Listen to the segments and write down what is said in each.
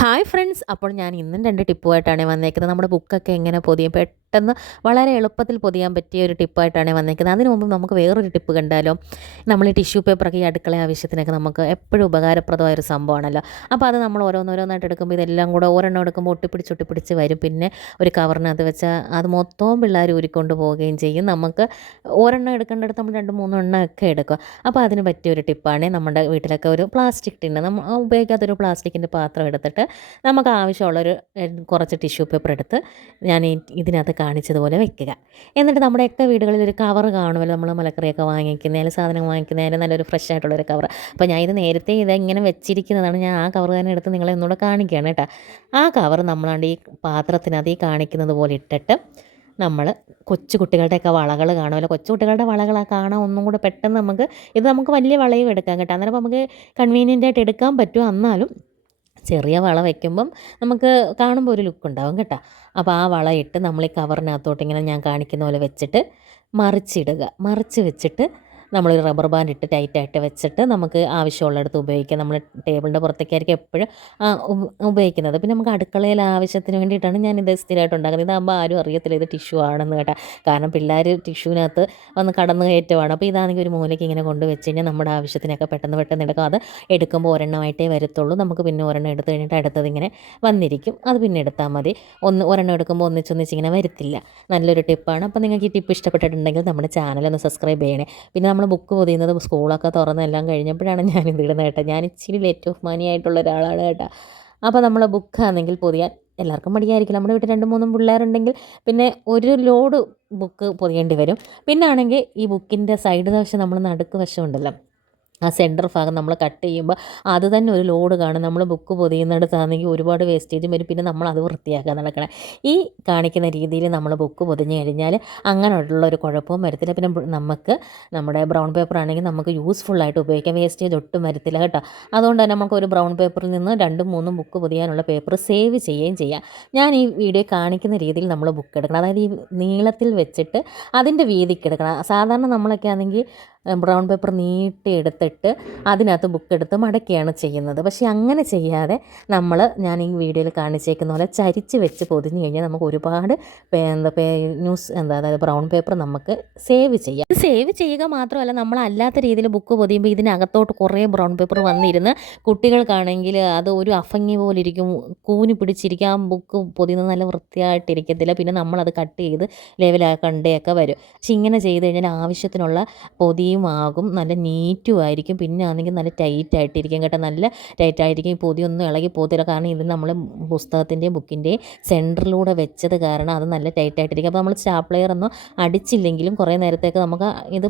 Hi friends, അപ്പോൾ ഞാൻ ഇന്നും 2 ടിപ്പുമായിട്ടാണ് വന്നേക്കുന്നത്. നമ്മുടെ ബുക്കൊക്കെ എങ്ങനെ പൊതിയും പെട്ടെന്ന് വളരെ എളുപ്പത്തിൽ പൊതിയാൻ പറ്റിയ ഒരു ടിപ്പായിട്ടാണ് വന്നേക്കുന്നത്. അതിന് മുമ്പ് നമുക്ക് വേറൊരു ടിപ്പ് കണ്ടാലോ? നമ്മൾ ഈ ടിഷ്യൂ പേപ്പറൊക്കെ ഈ അടുക്കള ആവശ്യത്തിനൊക്കെ നമുക്ക് എപ്പോഴും ഉപകാരപ്രദമായൊരു സംഭവമാണല്ലോ. അപ്പോൾ അത് നമ്മൾ ഓരോന്നോരോന്നായിട്ട് എടുക്കുമ്പോൾ ഇതെല്ലാം കൂടെ ഒരെണ്ണം എടുക്കുമ്പോൾ ഒട്ടിപ്പിടിച്ച് വരും. പിന്നെ ഒരു കവറിനകത്ത് വെച്ചാൽ അത് മൊത്തവും പിള്ളേർ ഊരിക്കൊണ്ട് പോവുകയും ചെയ്യും. നമുക്ക് ഒരെണ്ണം എടുക്കേണ്ടടുത്ത് നമ്മൾ 2, 3 എണ്ണം ഒക്കെ എടുക്കുക. അപ്പോൾ അതിന് പറ്റിയൊരു ടിപ്പാണ്. നമ്മുടെ വീട്ടിലൊക്കെ ഒരു പ്ലാസ്റ്റിക് ടിന്ന് ഉപയോഗിക്കാത്തൊരു പ്ലാസ്റ്റിക്കിൻ്റെ പാത്രം എടുത്തിട്ട് നമുക്ക് ആവശ്യമുള്ളൊരു കുറച്ച് ടിഷ്യൂ പേപ്പർ എടുത്ത് ഞാൻ ഇതിനകത്ത് കാണിച്ചതുപോലെ വെക്കുക. എന്നിട്ട് നമ്മുടെയൊക്കെ വീടുകളിൽ ഒരു കവർ കാണുമല്ലോ, നമ്മൾ മലക്കറിയൊക്കെ വാങ്ങിക്കുന്നതിന് സാധനം വാങ്ങിക്കുന്നതിന് നല്ലൊരു ഫ്രഷ് ആയിട്ടുള്ളൊരു കവർ. അപ്പോൾ ഞാൻ ഇത് നേരത്തെ ഇങ്ങനെ വെച്ചിരിക്കുന്നതാണ്. ഞാൻ ആ കവർ തന്നെ എടുത്ത് നിങ്ങളെ ഒന്നുകൂടെ കാണിക്കുകയാണ് കേട്ടോ. ആ കവർ നമ്മളാണ്ട് ഈ പാത്രത്തിനകത്ത് ഈ കാണിക്കുന്നത് പോലെ ഇട്ടിട്ട് നമ്മൾ കൊച്ചു കുട്ടികളുടെയൊക്കെ വളകൾ കാണുമല്ലോ, കൊച്ചു കുട്ടികളുടെ വളകളാണ് കാണാൻ ഒന്നും കൂടെ പെട്ടെന്ന് നമുക്ക് വലിയ വളയും എടുക്കാം കേട്ടോ. അന്നേരം നമുക്ക് കൺവീനിയൻ്റ് ആയിട്ട് എടുക്കാൻ പറ്റും. എന്നാലും ചെറിയ വള വയ്ക്കുമ്പം നമുക്ക് കാണുമ്പോൾ ഒരു ലുക്ക് ഉണ്ടാവും കേട്ടോ. അപ്പോൾ ആ വളയിട്ട് നമ്മൾ ഈ കവറിനകത്തോട്ട് ഇങ്ങനെ ഞാൻ കാണിക്കുന്ന പോലെ വെച്ചിട്ട് മറിച്ച് വെച്ചിട്ട് നമ്മളൊരു റബ്ബർ ബാൻഡ് ഇട്ട് ടൈറ്റായിട്ട് വെച്ചിട്ട് നമുക്ക് ആവശ്യമുള്ളിടത്ത് ഉപയോഗിക്കാം. നമ്മൾ ടേബിളിൻ്റെ പുറത്തേക്കായിരിക്കും എപ്പോഴും ഉപയോഗിക്കുന്നത്. പിന്നെ നമുക്ക് അടുക്കളയിൽ ആവശ്യത്തിന് വേണ്ടിയിട്ടാണ് ഞാനിത് സ്ഥിരമായിട്ട് ഉണ്ടാക്കുന്നത്. ഇതാകുമ്പോൾ ആരും അറിയത്തില്ല ഇത് ടിഷ്യൂ ആണെന്ന് കേട്ടോ. കാരണം പിള്ളേർ ടിഷ്യൂവിനകത്ത് വന്ന് കടന്ന് കയറ്റുവാണ്. അപ്പോൾ ഇതാണെങ്കിൽ ഒരു മൂലയ്ക്ക് ഇങ്ങനെ കൊണ്ട് വെച്ച് കഴിഞ്ഞാൽ നമ്മുടെ ആവശ്യത്തിനൊക്കെ പെട്ടെന്ന് എടുക്കാം. അത് എടുക്കുമ്പോൾ ഒരെണ്ണമായിട്ടേ വരത്തുള്ളൂ. നമുക്ക് പിന്നെ ഒരെണ്ണം എടുത്ത് കഴിഞ്ഞിട്ട് അടുത്തത് ഇങ്ങനെ വന്നിരിക്കും. അത് പിന്നെ എടുത്താൽ മതി. ഒരെണ്ണം എടുക്കുമ്പോൾ ഒന്നിച്ച് ഇങ്ങനെ വരത്തില്ല. നല്ലൊരു ടിപ്പാണ്. അപ്പോൾ നിങ്ങൾക്ക് ഈ ടിപ്പ് ഇഷ്ടപ്പെട്ടിട്ടുണ്ടെങ്കിൽ നമ്മുടെ ചാനലൊന്ന് സബ്സ്ക്രൈബ് ചെയ്യണേ. പിന്നെ നമ്മൾ ബുക്ക് പൊതിയുന്നത് സ്കൂളൊക്കെ തുറന്നെല്ലാം കഴിഞ്ഞപ്പോഴാണ് ഞാനിത് ഇടുന്നത് കേട്ടോ. ഞാൻ ഇച്ചിരി ലേറ്റ് ഓഫ് മണി ആയിട്ടുള്ള ഒരാളാണ് കേട്ടോ. അപ്പോൾ നമ്മൾ ബുക്കാണെങ്കിൽ പൊതിയാൻ എല്ലാവർക്കും മടിയായിരിക്കും. നമ്മുടെ വീട്ടിൽ 2, 3 പിള്ളേരുണ്ടെങ്കിൽ പിന്നെ ഒരു ലോഡ് ബുക്ക് പൊതിയേണ്ടി വരും. പിന്നെ ആണെങ്കിൽ ഈ ബുക്കിൻ്റെ സൈഡ് വശം നമ്മൾ നടുക്ക് വശം ഉണ്ടല്ലോ, ആ സെൻറ്റർ ഭാഗം നമ്മൾ കട്ട് ചെയ്യുമ്പോൾ അത് തന്നെ ഒരു ലോഡ് കാണും. നമ്മൾ ബുക്ക് പൊതിയുന്നിടത്താണെങ്കിൽ ഒരുപാട് വേസ്റ്റേജും വരും. പിന്നെ നമ്മൾ അത് വൃത്തിയാക്കാൻ നടക്കണം. ഈ കാണിക്കുന്ന രീതിയിൽ നമ്മൾ ബുക്ക് പൊതിഞ്ഞ് കഴിഞ്ഞാൽ അങ്ങനെയുള്ളൊരു കുഴപ്പവും വരത്തില്ല. പിന്നെ നമുക്ക് നമ്മുടെ ബ്രൗൺ പേപ്പർ ആണെങ്കിൽ നമുക്ക് യൂസ്ഫുള്ളായിട്ട് ഉപയോഗിക്കാം. വേസ്റ്റേജ് ഒട്ടും വരത്തില്ല കേട്ടോ. അതുകൊണ്ട് തന്നെ നമുക്ക് ഒരു ബ്രൗൺ പേപ്പറിൽ നിന്ന് 2, 3 ബുക്ക് പൊതിയാനുള്ള പേപ്പർ സേവ് ചെയ്യുകയും ചെയ്യാം. ഞാൻ ഈ വീഡിയോ കാണിക്കുന്ന രീതിയിൽ നമ്മൾ ബുക്ക് എടുക്കണം. അതായത് ഈ നീളത്തിൽ വെച്ചിട്ട് അതിൻ്റെ വീതിക്ക് എടുക്കണം. സാധാരണ നമ്മളൊക്കെ ആണെങ്കിൽ ബ്രൗൺ പേപ്പർ നീട്ടി എടുത്തിട്ട് അതിനകത്ത് ബുക്ക് എടുത്ത് മടക്കുകയാണ് ചെയ്യുന്നത്. പക്ഷേ അങ്ങനെ ചെയ്യാതെ ഞാൻ ഈ വീഡിയോയിൽ കാണിച്ചേക്കുന്ന പോലെ ചരിച്ച് വെച്ച് പൊതിഞ്ഞ് കഴിഞ്ഞാൽ നമുക്ക് ഒരുപാട് അതായത് ബ്രൗൺ പേപ്പർ നമുക്ക് സേവ് ചെയ്യാം. സേവ് ചെയ്യുക മാത്രമല്ല, നമ്മളല്ലാത്ത രീതിയിൽ ബുക്ക് പൊതിയുമ്പോൾ ഇതിനകത്തോട്ട് കുറേ ബ്രൗൺ പേപ്പർ വന്നിരുന്ന് കുട്ടികൾക്കാണെങ്കിൽ അത് ഒരു അഫങ്ങി പോലെ ഇരിക്കും, കൂനി പിടിച്ചിരിക്കും. ആ ബുക്ക് പൊതിയുന്നത് നല്ല വൃത്തിയായിട്ടിരിക്കത്തില്ല. പിന്നെ നമ്മളത് കട്ട് ചെയ്ത് ലെവലാക്കണ്ടേയൊക്കെ വരും. പക്ഷെ ഇങ്ങനെ ചെയ്ത് കഴിഞ്ഞാൽ ആവശ്യത്തിനുള്ള ആകും, നല്ല നീറ്റും ആയിരിക്കും. പിന്നെ ആണെങ്കിൽ നല്ല ടൈറ്റായിട്ടിരിക്കും കേട്ടോ. നല്ല ടൈറ്റായിരിക്കും. ഈ പൊതിയൊന്നും ഇളകി പോകത്തില്ല. കാരണം ഇത് നമ്മൾ പുസ്തകത്തിൻ്റെയും ബുക്കിൻ്റെയും സെൻറ്ററിലൂടെ വെച്ചത് കാരണം അത് നല്ല ടൈറ്റായിട്ടിരിക്കും. അപ്പോൾ നമ്മൾ സ്റ്റാപ്ലെയർ ഒന്നും അടിച്ചില്ലെങ്കിലും കുറേ നേരത്തേക്ക് നമുക്ക് ഇത്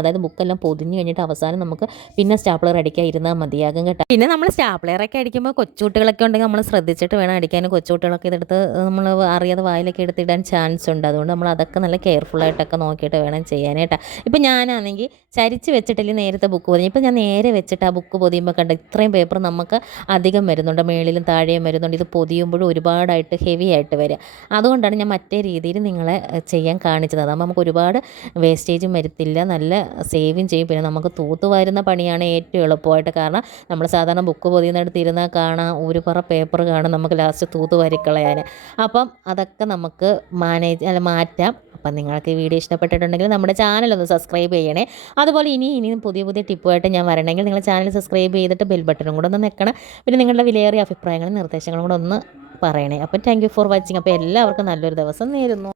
അതായത് ബുക്കെല്ലാം പൊതിഞ്ഞ് കഴിഞ്ഞിട്ട് അവസാനം നമുക്ക് പിന്നെ സ്റ്റാപ്ലെയർ അടിക്കാൻ ഇരുന്നാൽ മതിയാകും കേട്ടോ. പിന്നെ നമ്മൾ സ്റ്റാപ്ലെയറൊക്കെ അടിക്കുമ്പോൾ കൊച്ചുകുട്ടികളൊക്കെ ഉണ്ടെങ്കിൽ നമ്മൾ ശ്രദ്ധിച്ചിട്ട് വേണം അടിക്കാൻ. കൊച്ചുകുട്ടികളൊക്കെ ഇതെടുത്ത് നമ്മൾ അറിയാതെ വായിലൊക്കെ എടുത്തിടാൻ ചാൻസ് ഉണ്ട്. അതുകൊണ്ട് നമ്മൾ അതൊക്കെ നല്ല കെയർഫുള്ളായിട്ടൊക്കെ നോക്കിയിട്ട് വേണം ചെയ്യാനായിട്ടാ. ഇപ്പം ഞാനാണെങ്കിൽ ചരിച്ച് വെച്ചിട്ടില്ല നേരത്തെ ബുക്ക് പൊതിഞ്ഞ്. ഇപ്പം ഞാൻ നേരെ വെച്ചിട്ട് ആ ബുക്ക് പൊതിയുമ്പോൾ കണ്ട ഇത്രയും പേപ്പർ നമുക്ക് അധികം വരുന്നുണ്ട്, മേളിലും താഴെയും വരുന്നുണ്ട്. ഇത് പൊതിയുമ്പോഴും ഒരുപാടായിട്ട് ഹെവി ആയിട്ട് വരിക. അതുകൊണ്ടാണ് ഞാൻ മറ്റേ രീതിയിൽ നിങ്ങളെ ചെയ്യാൻ കാണിച്ചത്. അതാകുമ്പോൾ നമുക്ക് ഒരുപാട് വേസ്റ്റേജും വരത്തില്ല, നല്ല സേവും ചെയ്യും. പിന്നെ നമുക്ക് തൂത്തുവാരുന്ന പണിയാണ് ഏറ്റവും എളുപ്പമായിട്ട്. കാരണം നമ്മൾ സാധാരണ ബുക്ക് പൊതിയുന്നിടത്ത് ഇരുന്നാൽ കാണാം ഒരു പറ പേപ്പർ കാണും, നമുക്ക് ലാസ്റ്റ് തൂത്തുവാരിക്കളയാൻ. അപ്പം അതൊക്കെ നമുക്ക് മാറ്റാം. അപ്പം നിങ്ങൾക്ക് ഈ വീഡിയോ ഇഷ്ടപ്പെട്ടിട്ടുണ്ടെങ്കിൽ നമ്മുടെ ചാനലൊന്ന് സബ്സ്ക്രൈബ് ചെയ്യണേ. അതുപോലെ ഇനിയും പുതിയ ടിപ്പുമായിട്ട് ഞാൻ വരണമെങ്കിൽ നിങ്ങൾ ചാനൽ സബ്സ്ക്രൈബ് ചെയ്തിട്ട് ബെൽ ബട്ടണും കൂടെ ഒന്ന് നിൽക്കണം. പിന്നെ നിങ്ങളുടെ വിലയേറിയ അഭിപ്രായങ്ങളും നിർദ്ദേശങ്ങളും കൂടെ ഒന്ന് പറയണേ. അപ്പം താങ്ക് യു ഫോർ വാച്ചിങ്. അപ്പോൾ എല്ലാവർക്കും നല്ലൊരു ദിവസം നേരുന്നു.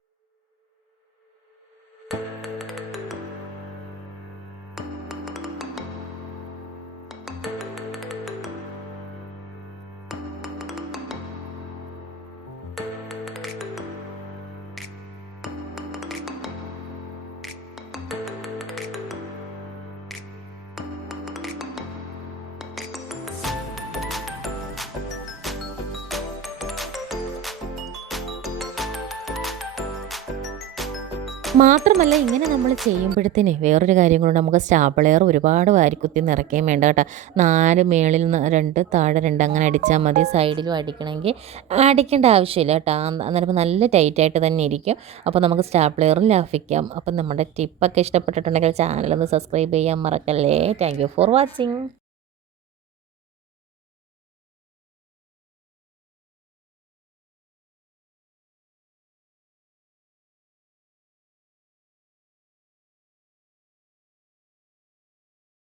മാത്രമല്ല ഇങ്ങനെ നമ്മൾ ചെയ്യുമ്പോഴത്തേനെ വേറൊരു കാര്യം കൊണ്ട് നമുക്ക് സ്റ്റാപ്ലെയർ ഒരുപാട് വാരിക്കുത്തി നിറയ്ക്കുകയും വേണ്ട കേട്ടോ. 4 മേളിൽ 2 താഴെ 2 അങ്ങനെ അടിച്ചാൽ മതി. സൈഡിലും അടിക്കണമെങ്കിൽ അടിക്കേണ്ട ആവശ്യമില്ല കേട്ടോ. അന്നേരം നല്ല ടൈറ്റായിട്ട് തന്നെ ഇരിക്കും. അപ്പോൾ നമുക്ക് സ്റ്റാപ്ലെയറും ലാഭിക്കാം. അപ്പം നമ്മുടെ ടിപ്പൊക്കെ ഇഷ്ടപ്പെട്ടിട്ടുണ്ടെങ്കിൽ ചാനലൊന്ന് സബ്സ്ക്രൈബ് ചെയ്യാൻ മറക്കല്ലേ. Thank you for watching.